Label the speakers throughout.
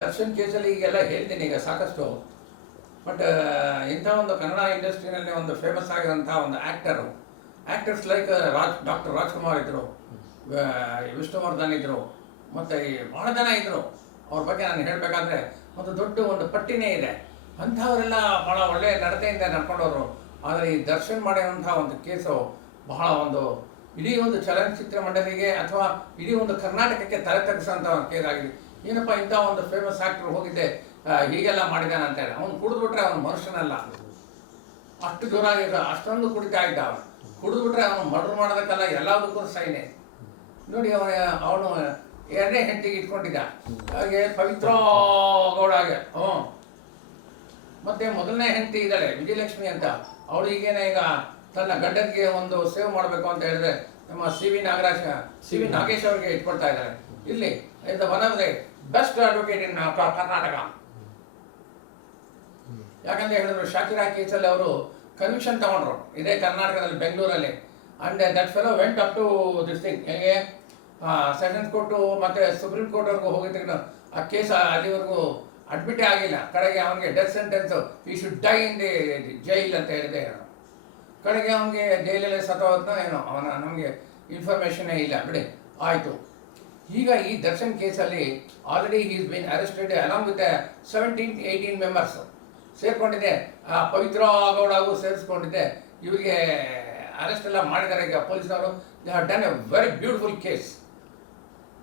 Speaker 1: ದರ್ಶನ್ ಕೇಸಲ್ಲಿ ಈಗೆಲ್ಲ ಹೇಳ್ತೀನಿ ಈಗ ಸಾಕಷ್ಟು. ಬಟ್ ಇಂಥ ಒಂದು ಕನ್ನಡ ಇಂಡಸ್ಟ್ರಿನಲ್ಲಿ ಒಂದು ಫೇಮಸ್ ಆಗಿರೋಂಥ ಒಂದು actor actors like Raj doctor Rajkumar ಇದ್ದರು ವಿಷ್ಣುವರ್ಧನ್ ಇದ್ದರು ಮತ್ತು ಭಾಳ ಜನ ಇದ್ದರು ಅವ್ರ ಬಗ್ಗೆ ನಾನು ಹೇಳಬೇಕಾದ್ರೆ ಒಂದು ದೊಡ್ಡ ಒಂದು ಪಟ್ಟಿನೇ ಇದೆ. ಅಂಥವರೆಲ್ಲ ಭಾಳ ಒಳ್ಳೆಯ ನಡತೆಯಿಂದ ನಡ್ಕೊಂಡವರು ಆದರೆ ಈ ದರ್ಶನ್ ಮಾಡಿರೋಂಥ ಒಂದು ಕೇಸು ಬಹಳ ಒಂದು ಇಡೀ ಒಂದು ಚಲನಚಿತ್ರ ಮಂಡಳಿಗೆ ಅಥವಾ ಇಡೀ ಒಂದು ಕರ್ನಾಟಕಕ್ಕೆ ತಲೆ ತಗ್ಗಿಸೋಂಥ ಒಂದು ಕೇಸ್ ಏನಪ್ಪ ಇಂಥ ಒಂದು ಫೇಮಸ್ ಆ್ಯಕ್ಟರ್ ಹೋಗಿದ್ದೆ ಹೀಗೆಲ್ಲ ಮಾಡಿದಾನೆ ಅಂತ ಹೇಳಿ. ಅವನು ಕುಡಿದ್ಬಿಟ್ರೆ ಅವನು ಮನುಷ್ಯನಲ್ಲ. ಅಷ್ಟು ಜೋರಾಗಿ ಅಷ್ಟೊಂದು ಕುಡಿತಾ ಇದ್ದ ಅವನು. ಕುಡಿದ್ಬಿಟ್ರೆ ಅವನು ಮರ್ಡರ್ ಮಾಡೋದಕ್ಕೆಲ್ಲ ಎಲ್ಲದಕ್ಕೂ ಸೈನೆ ನೋಡಿ ಅವನ, ಅವನು ಎರಡನೇ ಹೆಂಡತಿಗೆ ಇಟ್ಕೊಂಡಿದ್ದ. ಹಾಗೆ ಪವಿತ್ರ ಗೌಡಾಗೆ ಹ್ಞೂ. ಮತ್ತೆ ಮೊದಲನೇ ಹೆಂಡತಿ ಇದ್ದಾಳೆ, ವಿಜಯಲಕ್ಷ್ಮಿ ಅಂತ. ಅವಳು ಈಗೇನೆ ಈಗ ತನ್ನ ಗಂಡನಿಗೆ ಒಂದು ಸೇವ್ ಮಾಡಬೇಕು ಅಂತ ಹೇಳಿದ್ರೆ ನಮ್ಮ C V Nagaraj, C V Nagesh ಅವರಿಗೆ ಇಟ್ಕೊಳ್ತಾ ಇದ್ದಾರೆ ಇಲ್ಲಿ, ಇದು one of the best advocate in Karnataka. ಯಾಕಂದ್ರೆ ಹೇಳಿದ್ರು, ಶಾಕಿರಾ ಕೇಸಲ್ಲಿ ಅವರು ಕನ್ವಿಕ್ಷನ್ ತಗೊಂಡ್ರು. ಇದೇ ಕರ್ನಾಟಕದಲ್ಲಿ, ಬೆಂಗಳೂರಲ್ಲಿ. And that fellow went up to this thing ಹೇಗೆ? ಸೆಷನ್ಸ್ ಕೋರ್ಟು ಮತ್ತೆ ಸುಪ್ರೀಂ ಕೋರ್ಟ್ವರೆಗೂ ಹೋಗಿದ್ದ ಆ ಕೇಸ್ ಅಲ್ಲಿವರೆಗೂ ಅಡ್ಮಿಟೇ ಆಗಿಲ್ಲ. ಕಡೆಗೆ ಅವನಿಗೆ ಡೆತ್ ಸೆಂಟೆನ್ಸ್ ಈ should die in the jail ಅಂತ ಹೇಳಿದೆ. ಕಡೆಗೆ ಅವನಿಗೆ ಜೈಲಲ್ಲೇ ಸತ್ತೋದ್ನೋ ಏನೋ, ಅವನ ನಮಗೆ ಇನ್ಫಾರ್ಮೇಷನೇ ಇಲ್ಲ. ಬಿಡಿ, ಆಯಿತು. ಈಗ ಈ ದರ್ಶನ್ ಕೇಸಲ್ಲಿ already is been arrested along with seventeen eighteen members ಸೇರ್ಕೊಂಡಿದೆ. ಆ, ಪವಿತ್ರ ಗೌಡಗೂ ಸೇರಿಸ್ಕೊಂಡಿದ್ದೆ ಇವರಿಗೆ ಅರೆಸ್ಟ್ ಎಲ್ಲ ಮಾಡಿದ್ದಾರೆ ಈಗ ಪೊಲೀಸ್ನವರು. They have done a very beautiful case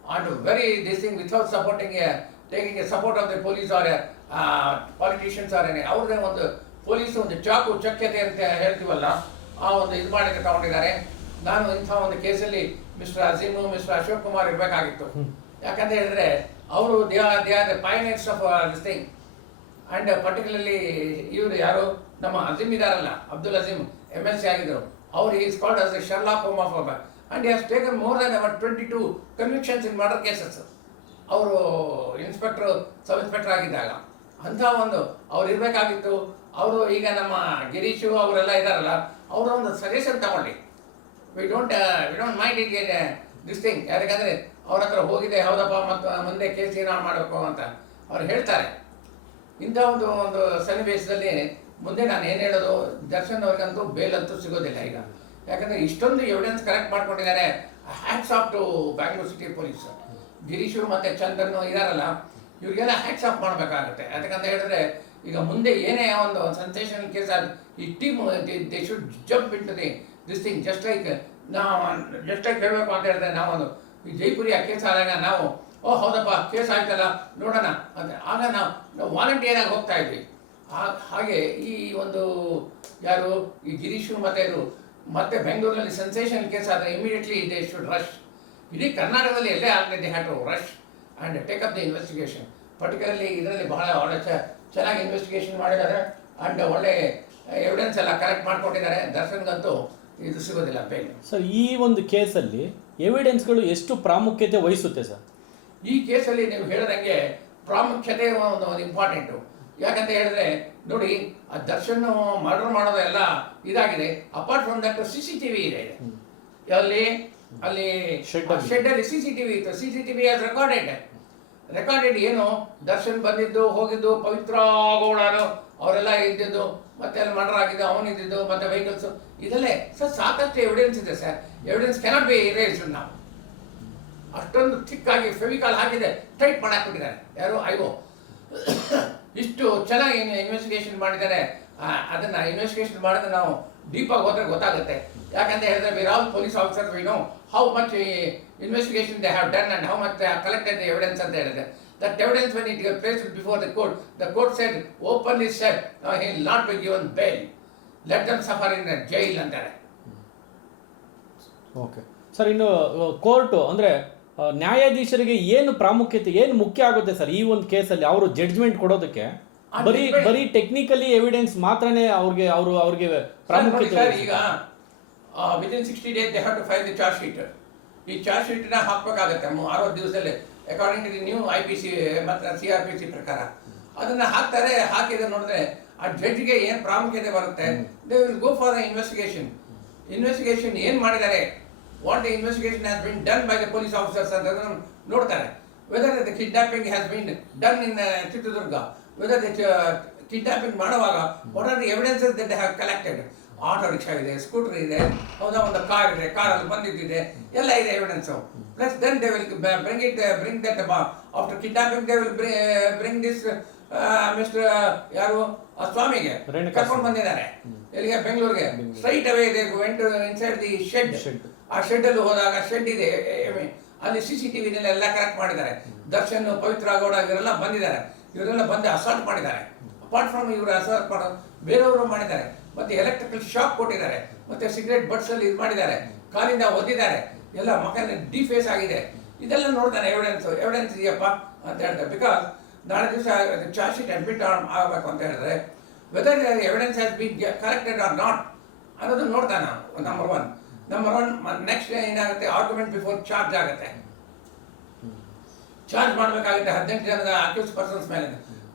Speaker 1: and very this thing without supporting a taking a support of the police ಅವರ ಪಾಲಿಟಿಷಿಯನ್ಸ್ ಅವರೇನೆ ಅವ್ರದೇ ಒಂದು, ಪೊಲೀಸ್ ಒಂದು ಚಾಕು, ಚಕ್ಯತೆ ಅಂತ ಹೇಳ್ತೀವಲ್ಲ, ಆ ಒಂದು ಇದು ಮಾಡಕ್ಕೆ ತಗೊಂಡಿದ್ದಾರೆ. ನಾನು ಇಂಥ ಒಂದು ಕೇಸಲ್ಲಿ ಮಿಸ್ಟರ್ ಅಜೀಮು ಮಿಸ್ಟರ್ ಅಶೋಕ್ ಕುಮಾರ್ ಇರಬೇಕಾಗಿತ್ತು. ಯಾಕಂತ ಹೇಳಿದ್ರೆ ಅವರು they are they are the pioneers of this thing and particularly ಇವರು ಯಾರು? ನಮ್ಮ ಅಜೀಮ್ ಇದಾರಲ್ಲ Abdul Azeem M L C ಆಗಿದ್ದರು ಅವರು is called as Sherlock home of and has taken more than hour twenty two convictions in murder cases ಅವರು inspector sub inspector ಆಗಿದ್ದಾಗ. ಅಂಥ ಒಂದು ಅವ್ರು ಇರಬೇಕಾಗಿತ್ತು. ಅವರು ಈಗ ನಮ್ಮ ಗಿರೀಶು ಅವರೆಲ್ಲ ಇದ್ದಾರಲ್ಲ ಅವರ ಒಂದು ಸಜೆಷನ್ ತಗೊಳ್ಳಿ. We don't we don't mind it this thing ಯಾಕಂದರೆ ಅವ್ರ ಹತ್ರ ಹೋಗಿದೆ, ಹೌದಪ್ಪ, ಮತ್ತು ಮುಂದೆ ಕೇಸ್ ಏನಾರು ಮಾಡಬೇಕು ಅಂತ ಅವ್ರು ಹೇಳ್ತಾರೆ. ಇಂಥ ಒಂದು ಒಂದು ಸನ್ನಿವೇಶದಲ್ಲಿ ಮುಂದೆ ನಾನು ಏನು ಹೇಳೋದು, ದರ್ಶನ್ ಅವ್ರಿಗಂತೂ ಬೇಲಂತೂ ಸಿಗೋದಿಲ್ಲ ಈಗ. ಯಾಕಂದರೆ ಇಷ್ಟೊಂದು ಎವಿಡೆನ್ಸ್ ಕಲೆಕ್ಟ್ ಮಾಡ್ಕೊಂಡಿದ್ದಾರೆ hats off to Bangalore city police Girish ಮತ್ತು ಚಂದ್ರನ್ ಇದಾರಲ್ಲ, ಇವರಿಗೆಲ್ಲ ಹ್ಯಾಟ್ಸ್ ಆಫ್ ಮಾಡಬೇಕಾಗುತ್ತೆ. ಯಾಕಂತ ಹೇಳಿದ್ರೆ, ಈಗ ಮುಂದೆ ಏನೇ ಒಂದು ಸೆನ್ಸೇಷನ್ ಕೇಸ್ ಈ team they should jump into the this thing just like ನಾವು ಜಸ್ಟ್ ಲೈಕ್ ಹೇಳಬೇಕು ಅಂತ ಹೇಳಿದ್ರೆ ನಾವೊಂದು ಈ ಜೈಪುರಿ ಕೇಸ್ ಆದಾಗ ನಾವು, ಓ, ಹೌದಪ್ಪ, ಕೇಸ್ ಆಯ್ತಲ್ಲ, ನೋಡೋಣ ಅಂತ. ಆಗ ನಾವು ನಾವು ವಾಲಂಟಿಯರ್ ಆಗಿ ಹೋಗ್ತಾ ಇದ್ವಿ. ಹಾಗೆ ಈ ಒಂದು ಯಾರು, ಈ ಗಿರೀಶು ಮತ್ತೆ ಇದು, ಮತ್ತೆ ಬೆಂಗಳೂರಲ್ಲಿ ಸೆನ್ಸೇಷನ್ ಕೇಸ್ ಆದರೆ ಇಮಿಡಿಯೇಟ್ಲಿ ದೇ ಶುಡ್ ರಶ್ ಇಡೀ ಕರ್ನಾಟಕದಲ್ಲಿ ಎಲ್ಲೇ ಆಗಲಿ they had to rush and take up the investigation particularly ಇದರಲ್ಲಿ ಬಹಳ ಒಳ್ಳೆ ಚೆನ್ನಾಗಿ ಇನ್ವೆಸ್ಟಿಗೇಷನ್ ಮಾಡಿದ್ದಾರೆ. ಆ್ಯಂಡ್ ಒಳ್ಳೆ ಎವಿಡೆನ್ಸ್ ಎಲ್ಲ ಕಲೆಕ್ಟ್ ಮಾಡಿಕೊಟ್ಟಿದ್ದಾರೆ. ದರ್ಶನ್ಗಂತೂ ಇದು ಸಿಗೋದಿಲ್ಲ ಬೇಗ
Speaker 2: ಸರ್ ಈ ಒಂದು ಕೇಸಲ್ಲಿ ಎವಿಡೆನ್ಸ್ಗಳು ಎಷ್ಟು ಪ್ರಾಮುಖ್ಯತೆ ವಹಿಸುತ್ತೆ ಸರ್
Speaker 1: ಈ ಕೇಸಲ್ಲಿ ನೀವು ಹೇಳಿದಂಗೆ ಪ್ರಾಮುಖ್ಯತೆ ಒಂದು ಇಂಪಾರ್ಟೆಂಟು ಯಾಕಂತ ಹೇಳಿದ್ರೆ ನೋಡಿ ಆ ದರ್ಶನ್ ಮರ್ಡರ್ ಮಾಡೋದು ಎಲ್ಲ ಇದಾಗಿದೆ. Apart from that C C T V ಇದೆ ಅಲ್ಲಿ ಅಲ್ಲಿ. ಶೆಡ್ ಅಲ್ಲಿ ಸಿ ಸಿ ಟಿ ವಿ ಇತ್ತು. C C T V recorded recorded ಏನು? ದರ್ಶನ್ ಬಂದಿದ್ದು ಹೋಗಿದ್ದು ಪವಿತ್ರ ಗೌಡರು ಅವರೆಲ್ಲ ಇದ್ದಿದ್ದು. ಮತ್ತೆ ಅಲ್ಲಿ ಮರ್ಡರ್ ಆಗಿದೆ, ಅವನು ಇದ್ದಿದ್ದು, ಮತ್ತೆ ವೆಹಿಕಲ್ಸ್ ಇದಲ್ಲೇ ಸರ್ ಸಾಕಷ್ಟು ಎವಿಡೆನ್ಸ್ ಇದೆ sir evidence cannot be erased ನಾವು ಅಷ್ಟೊಂದು ಚಿಕ್ಕಾಗಿ ಫೆವಿಕಾಲ್ ಹಾಕಿದೆ ಟೈಟ್ ಮಾಡಾಕ್ಬಿಟ್ಟಿದ್ದಾರೆ. ಯಾರು? ಐವೋ ಇಷ್ಟು ಚೆನ್ನಾಗಿ ಇನ್ವೆಸ್ಟಿಗೇಷನ್ ಮಾಡಿದ್ದಾರೆ. ಅದನ್ನ ಇನ್ವೆಸ್ಟಿಗೇಷನ್ ಮಾಡಿದ್ರೆ ನಾವು ಡೀಪಾಗಿ ಹೋದ್ರೆ ಗೊತ್ತಾಗುತ್ತೆ. ಯಾಕಂತ ಹೇಳಿದ್ರೆ we're all police officer we know how much investigation they have done and how much they collected evidence ಅಂತ ಹೇಳಿದ್ರೆ. That evidence when it place before the court the court said is said he not be given bail let them suffer in jail ಅಂತಾರೆ.
Speaker 2: Okay sir ಇನ್ನು court ಅಂದರೆ ನ್ಯಾಯಾಧೀಶರಿಗೆ ಏನು ಪ್ರಾಮುಖ್ಯತೆ, ಏನು ಮುಖ್ಯ ಆಗುತ್ತೆ ಸರ್ ಈ ಒಂದು ಕೇಸಲ್ಲಿ? ಅವರು ಜಡ್ಜ್ಮೆಂಟ್ ಕೊಡೋದಕ್ಕೆ? ಬರೀ ಬರೀ ಟೆಕ್ನಿಕಲಿ ಎವಿಡೆನ್ಸ್ ಮಾತ್ರನೇ ಅವ್ರಿಗೆ ಅವರು ಅವ್ರಿಗೆ ಪ್ರಾಮುಖ್ಯತೆ.
Speaker 1: ಈಗ within sixty days they have to file the charge sheet ಈ ಚಾರ್ಜ್ ಶೀಟ್ನ ಹಾಕಬೇಕಾಗತ್ತೆ ಅರವತ್ತು ದಿವಸದಲ್ಲಿ according to the new I P C ಮತ್ತು ಸಿ ಆರ್ ಪಿ ಸಿ ಪ್ರಕಾರ. ಅದನ್ನ ಹಾಕ್ತಾರೆ ಹಾಕಿದ್ರೆ ನೋಡಿದ್ರೆ ಆ ಜಡ್ಜ್ಗೆ ಏನು ಪ್ರಾಮುಖ್ಯತೆ ಬರುತ್ತೆ they will go for the investigation investigation ಏನು ಮಾಡಿದ್ದಾರೆ what the investigation has been done by the police officers ಅಂತ ನೋಡ್ತಾರೆ. Whether the kidnapping has been done in Chitradurga whether the kidnapping ಮಾಡುವಾಗ what are the evidences that have collected auto rickshaw ಇದೆ scooter ಇದೆ ಹೌದಾ ಒಂದು car ಇದೆ ಕಾರಲ್ಲಿ ಬಂದಿದ್ದಿದೆ ಎಲ್ಲ ಇದೆ evidence plus then they will bring it bring that after kidnapping they will bring this mister ಯಾರು? ಸ್ವಾಮಿಗೆ ಕರ್ಕೊಂಡು ಬಂದಿದ್ದಾರೆ. ಎಲ್ಲಿಗೆ? ಬೆಂಗಳೂರಿಗೆ. ಸ್ಟ್ರೈಟ್ ಅವೇ ಇದೆ ವೆಂಟ್ ಇನ್ಸೈಡ್ ದಿ ಶೆಡ್. ಆ ಶೆಡ್ ಅಲ್ಲಿ ಹೋದಾಗ ಶೆಡ್ ಇದೆ ಅಲ್ಲಿ ಸಿ ಸಿ ಎಲ್ಲ ಕರೆಕ್ಟ್ ಮಾಡಿದ್ದಾರೆ. ದರ್ಶನ್ ಪವಿತ್ರ ಗೌಡ ಇವರೆಲ್ಲ ಬಂದಿದ್ದಾರೆ. ಇವರೆಲ್ಲ ಬಂದು ಅಸಾಲ್ಟ್ ಮಾಡಿದ್ದಾರೆ. ಅಪಾರ್ಟ್ ಫ್ರಮ್ ಇವರು ಅಸಾಲ್ಟ್ ಮಾಡೋ, ಬೇರೆಯವರು ಮಾಡಿದ್ದಾರೆ. ಮತ್ತೆ ಎಲೆಕ್ಟ್ರಿಕಲ್ ಶಾಕ್ ಕೊಟ್ಟಿದ್ದಾರೆ. ಮತ್ತೆ ಸಿಗರೇಟ್ ಬಟ್ಸಲ್ಲಿ ಇದು ಮಾಡಿದ್ದಾರೆ. ಕಾಲಿಂದ ಒದ್ದಿದ್ದಾರೆ. ಎಲ್ಲ ಮಗನ ಡಿಫೇಸ್ ಆಗಿದೆ. ಇದೆಲ್ಲ ನೋಡ್ತಾನೆ ಎವಿಡೆನ್ಸ್ ಎವಿಡೆನ್ಸ್ ಇದೆಯಪ್ಪ ಅಂತ ಹೇಳ್ತಾರೆ. ಬಿಕಾಸ್ ನಾಳೆ ದಿವಸ ಚಾರ್ಜ್ ಶೀಟ್ ಅಡ್ಮಿಟ್ ಆಗಬೇಕು ಅಂತ ಹೇಳಿದ್ರೆ whether evidence has been corrected or not ಅನ್ನೋದನ್ನ ನೋಡ್ತಾನೆ number one number one next ಏನಾಗುತ್ತೆ? ಆರ್ಗ್ಯುಮೆಂಟ್ ಬಿಫೋರ್ ಚಾರ್ಜ್ ಆಗುತ್ತೆ. ಚಾರ್ಜ್ ಮಾಡಬೇಕಾಗುತ್ತೆ ಹದಿನೆಂಟು ಜನದ ಅಕ್ಯೂಸ್ ಪರ್ಸನ್ಸ್ ಮೇಲೆ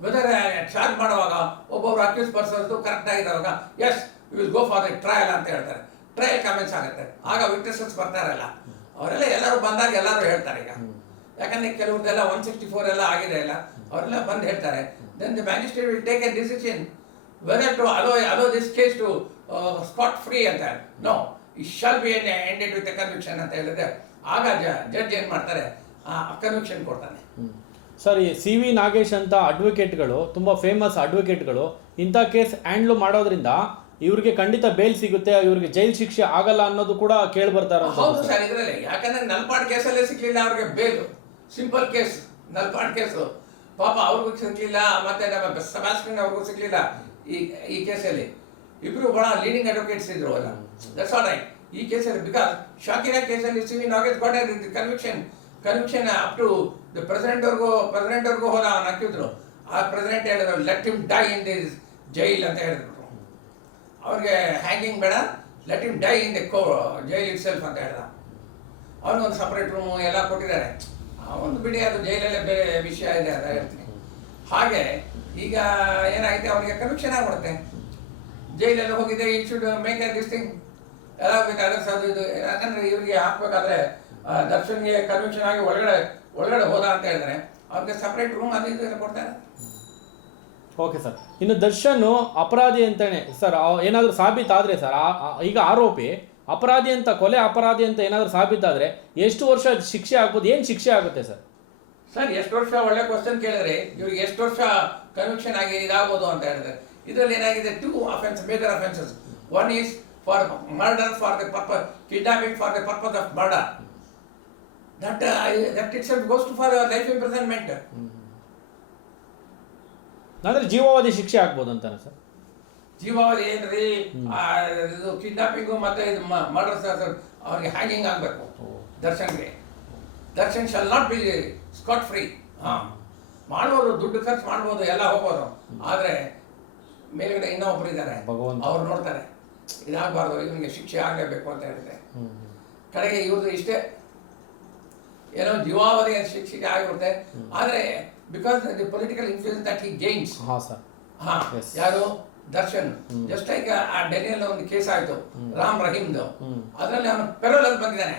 Speaker 1: ವೆದರ್ ಚಾರ್ಜ್ ಮಾಡುವಾಗ ಒಬ್ಬೊಬ್ರು accuse persons correct ಆಗಿರೋವಾಗ yes will go for the trial ಅಂತ ಹೇಳ್ತಾರೆ. ಟ್ರಯಲ್ ಕಮೆಂಟ್ಸ್ ಆಗುತ್ತೆ. ಆಗ ವಿಟ್ನೆಸಸ್ ಬರ್ತಾರಲ್ಲ. ಅವರೆಲ್ಲ ಎಲ್ಲರೂ ಬಂದಾಗ ಎಲ್ಲರೂ ಹೇಳ್ತಾರೆ ಈಗ. ಯಾಕಂದ್ರೆ ಕೆಲವ್ರದ್ದೆಲ್ಲ ಒನ್ ಸಿಕ್ಸ್ಟಿ ಫೋರ್ ಎಲ್ಲ ಆಗಿದೆ ಇಲ್ಲ ಅವರೆಲ್ಲ ಬಂದು ಹೇಳ್ತಾರೆ. Then the magistrate will take a decision whether to allow allow this case to spot free ಅಂತ ನೋ ಇಟ್ ಶಾಲ್ ಬಿ ಎನ್ ಎಂಡೆಡ್ ವಿತ್ ಕನ್ವಿಕ್ಷನ್ ಅಂತ ಹೇಳಿದ್ರೆ, ಆಗ ಜಡ್ಜ್ ಏನು ಮಾಡ್ತಾರೆ? ಕನ್ವಿಕ್ಷನ್ ಕೊಡ್ತಾನೆ.
Speaker 2: ಸರ್ ಸಿ ವಿ ನಾಗೇಶ್ ಅಂತ ಅಡ್ವೊಕೇಟ್ಗಳು ತುಂಬ ಫೇಮಸ್ ಅಡ್ವೊಕೇಟ್ಗಳು ಇಂಥ ಕೇಸ್ ಹ್ಯಾಂಡ್ಲ್ ಮಾಡೋದ್ರಿಂದ ಇವ್ರಿಗೆ ಖಂಡಿತ ಬೇಲ್ ಸಿಗುತ್ತೆ ಇವ್ರಿಗೆ ಜೈಲ್ ಶಿಕ್ಷೆ ಆಗಲ್ಲ ಅನ್ನೋದು ಕೂಡ ಕೇಳಿ ಬರ್ತಾರೆ
Speaker 1: ಹೌದು ಸರ್ ಇದರಲ್ಲಿ ಯಾಕಂದ್ರೆ ನಲ್ಪಾಡ್ ಕೇಸಲ್ಲೇ ಸಿಗ್ಲಿಲ್ಲ ಅವ್ರಿಗೆ bail simple case Nalpad case ಪಾಪ ಅವ್ರಿಗೂ ಸಿಕ್ಲಿಲ್ಲ ಮತ್ತೆ ನಮ್ಮ ಸಬಾಸ್ಕಿನ್ ಅವ್ರಿಗೂ ಸಿಗ್ಲಿಲ್ಲ ಈ ಈ ಕೇಸಲ್ಲಿ ಇಬ್ರು ಬಹಳ ಲೀಡಿಂಗ್ ಅಡ್ವೊಕೇಟ್ಸ್ ಇದ್ರು ಅಲ್ಲ. ದಟ್ಸ್ ಆಲ್ ರೈಟ್ ಈ ಕೇಸಲ್ಲಿ ಬಿಕಾಸ್ ಶಾಕಿರಾ ಕೇಸಲ್ಲಿ C V Nagesh got conviction conviction up to the president ಅವ್ರಿಗೂ ಪ್ರೆಸಿಡೆಂಟ್ ಅವ್ರಿಗೂ ಹೋದ ಅವನು ಹಾಕಿದ್ರು. ಆ ಪ್ರೆಸಿಡೆಂಟ್ ಹೇಳಿದ್ರು let him die in this jail ಅಂತ ಹೇಳಿದ್ರು. ಅವ್ರಿಗೆ ಹ್ಯಾಂಗಿಂಗ್ ಬೇಡ let him die in the co jail itself ಅಂತ ಹೇಳ್ದ ಒಂದು ಸಪ್ರೇಟ್ ರೂಮ್ ಎಲ್ಲ ಕೊಟ್ಟಿದ್ದಾರೆ. ಒಂದು ಬಿಡಿ ಅದು ಜೈಲಲ್ಲೇ ಬೇರೆ ವಿಷಯ ಇದೆ ಅಂತ ಹೇಳ್ತೀನಿ. ಹಾಗೆ ಈಗ ಏನಾಗಿದೆ ಅವ್ರಿಗೆ ಕನ್ವಿಕ್ಷನ್ ಆಗ್ಬಿಡುತ್ತೆ. ಜೈಲಲ್ಲಿ ಹೋಗಿದೆ it should make this thing ಎಲ್ಲ ಬೇಕಾದ್ರೆ ಅದು ಇದು. ಯಾಕಂದ್ರೆ ಇವರಿಗೆ ಹಾಕ್ಬೇಕಾದ್ರೆ ದರ್ಶನ್ಗೆ ಕನ್ವಿಕ್ಷನ್ ಆಗಿ ಒಳಗಡೆ ಒಳಗಡೆ ಹೋದ ಅಂತ ಹೇಳಿದ್ರೆ ಅವ್ರಿಗೆ ಸಪ್ರೇಟ್ ರೂಮ್ ಅದು ಇದು ಕೊಡ್ತಾರೆ?
Speaker 2: ಓಕೆ ಸರ್ ಇನ್ನು ದರ್ಶನ್ ಅಪರಾಧಿ ಅಂತಾನೆ. ಸರ್ ಏನಾದರೂ ಸಾಬೀತಾದ್ರೆ ಸರ್ ಈಗ ಆರೋಪಿ ಅಪರಾಧಿ ಅಂತ ಕೊಲೆ ಅಪರಾಧಿ ಅಂತ ಏನಾದರೂ ಸಾಬೀತಾದ್ರೆ ಎಷ್ಟು ವರ್ಷ ಶಿಕ್ಷೆ ಆಗ್ಬೋದು? ಏನು ಶಿಕ್ಷೆ ಆಗುತ್ತೆ ಸರ್
Speaker 1: ಸರ್ ಎಷ್ಟು ವರ್ಷ ಒಳ್ಳೆ ಕ್ವಶನ್ ಕೇಳಿದ್ರೆ ಇವ್ರಿಗೆ ಎಷ್ಟು ವರ್ಷ ಕನ್ವಿಕ್ಷನ್ ಆಗಿ ಇದಾಗ್ಬೋದು ಅಂತ ಹೇಳಿದ್ರೆ ಇದರಲ್ಲಿ ಏನಾಗಿದೆ? Two offence major offences one is for murder for the purpose kidnapping for the purpose of murder that that itself goes to for for life imprisonment
Speaker 2: ಅಂದ್ರೆ ಜೀವಾವಧಿ ಶಿಕ್ಷೆ ಆಗ್ಬೋದು ಅಂತಾನೆ ಸರ್.
Speaker 1: ಜೀವಾವಧಿ ಏನ್ರಿ? ಇದು ಕಿಡ್ನಾಪಿಂಗು ಮತ್ತೆ ಇದು ಮರ್ಡರ್ ಸರ್ ಅವ್ರಿಗೆ ಹ್ಯಾಂಗಿಂಗ್ ಆಗ್ಬೇಕು. ದರ್ಶನ್ಗೆ. Darshan shall not be scot free ಹಾ. ಮಾಡ್ಬೋದು ದುಡ್ಡು ಖರ್ಚು ಮಾಡ್ಬೋದು ಎಲ್ಲ ಹೋಗ್ಬೋದು. ಆದರೆ ಮೇಲ್ಗಡೆ ಇನ್ನೊಬ್ರು ಇದ್ದಾರೆ. ಅವ್ರು ನೋಡ್ತಾರೆ. ಇದಾಗಬಾರ್ದು ಇವನಿಗೆ ಶಿಕ್ಷೆ ಆಗಲೇಬೇಕು ಅಂತ ಹೇಳಿದ್ರೆ ಕಡೆಗೆ ಇವ್ರದ್ದು ಇಷ್ಟೇ. ಏನೋ ಜೀವಾವಧಿಯ ಶಿಕ್ಷೆಗೆ ಆಗಿರುತ್ತೆ ಆದ್ರೆ because the political influence that he gains
Speaker 2: ಹಾಂ ಸರ್
Speaker 1: ಹಾ ಯಾರು? ದರ್ಶನ್. ಜಸ್ಟ್ ಲೈಕ್ ಆ ಡೆಲ್ಲಿಯಲ್ಲಿ ಒಂದು ಕೇಸ್ ಆಯ್ತು. ರಾಮ್ ರಹೀಮ್ದು. ಅದರಲ್ಲಿ ಅವನು ಪೆರೋಲಲ್ಲಿ ಬಂದಿದ್ದಾನೆ.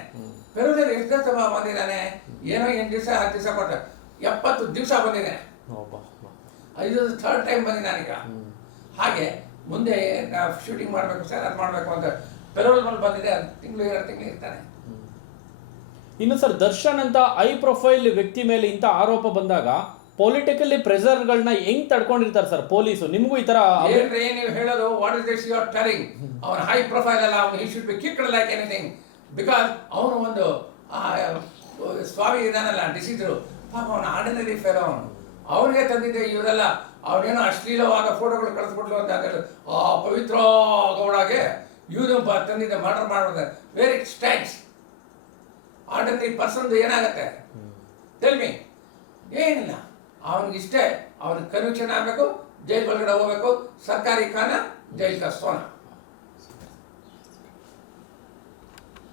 Speaker 1: ಪೆರೋಲಲ್ಲಿ ಎಷ್ಟು ದಿವಸ ಬಂದಿದ್ದಾನೆ? ಏನೋ ಎಂಟು ದಿವಸ ಹತ್ತು ದಿವಸ ಕೊಟ್ಟ. ಎಪ್ಪತ್ತು ದಿವಸ ಬಂದಿದ್ದಾನೆ. ಇದು ಥರ್ಡ್ ಟೈಮ್ ಬಂದಿದ್ದಾನೆ ಈಗ. ಹಾಗೆ ಮುಂದೆ ಶೂಟಿಂಗ್ ಮಾಡಬೇಕು ಸರ್ ಅದು ಮಾಡಬೇಕು ಅಂತ. ಪೆರೋಲ್ ಮೇಲೆ ಬಂದಿದೆ ತಿಂಗಳು ಎರಡು ತಿಂಗಳು ಇರ್ತಾನೆ.
Speaker 2: ಇನ್ನು ಸರ್, ದರ್ಶನ್ ಅಂತ ಐ ಪ್ರೊಫೈಲ್ ವ್ಯಕ್ತಿ ಮೇಲೆ ಇಂಥ ಆರೋಪ ಬಂದಾಗ ಪೊಲಿಟಿಕಲಿ ಪ್ರೆಷರ್ಗಳನ್ನ ಹೆಂಗ್ ತಡ್ಕೊಂಡಿರ್ತಾರೆ ಸರ್ ಪೊಲೀಸು? ನಿಮಗೂ ಈ ತರ
Speaker 1: ಏನ್ರಿ, ನೀವು ಹೇಳೋದು what is this your touring ಅವನ ಹೈ ಪ್ರೊಫೈಲ್ ಅಲ್ಲ, ಅವನು he should be kicked like anything because ಅವನು ಒಂದು ಸ್ವಾಮಿ ಇದಾನಲ್ಲ ಡಿಸಿದ್ರು ಪಾಪ ಅವನ ಆರ್ಡಿನರಿ ಫೇರ್ ಅವನು. ಅವನಿಗೆ ತಂದಿದ್ದೆ ಇವರೆಲ್ಲ, ಅವನೇನೋ ಅಶ್ಲೀಲವಾದ ಫೋಟೋಗಳು ಕಳಿಸ್ಬಿಟ್ಲು ಅಂತ ಹೇಳಿ ಆ ಪವಿತ್ರ ಗೌಡಾಗೆ ಇವನು ತಂದಿದ್ದೆ ಮರ್ಡರ್ ಮಾಡೋದು ವೆರಿ ಸ್ಟ್ಯಾಂಡ್ಸ್ ಆರ್ಡಿನರಿ ಪರ್ಸನ್ದು ಏನಾಗತ್ತೆ? ಏನಾಗುತ್ತೆ ಮಿ ಏನಿಲ್ಲ. ಅವ್ನಿಗಿಷ್ಟೇ. ಅವ್ನಿಗೆ ಕನ್ವಿಕ್ಷನ್ ಆಗಬೇಕು, ಜೈಲ್ ಒಳಗಡೆ ಹೋಗ್ಬೇಕು, ಸರ್ಕಾರಿ ಖಾನ, ಜೈಲ್ ಕಸ್ತೋನ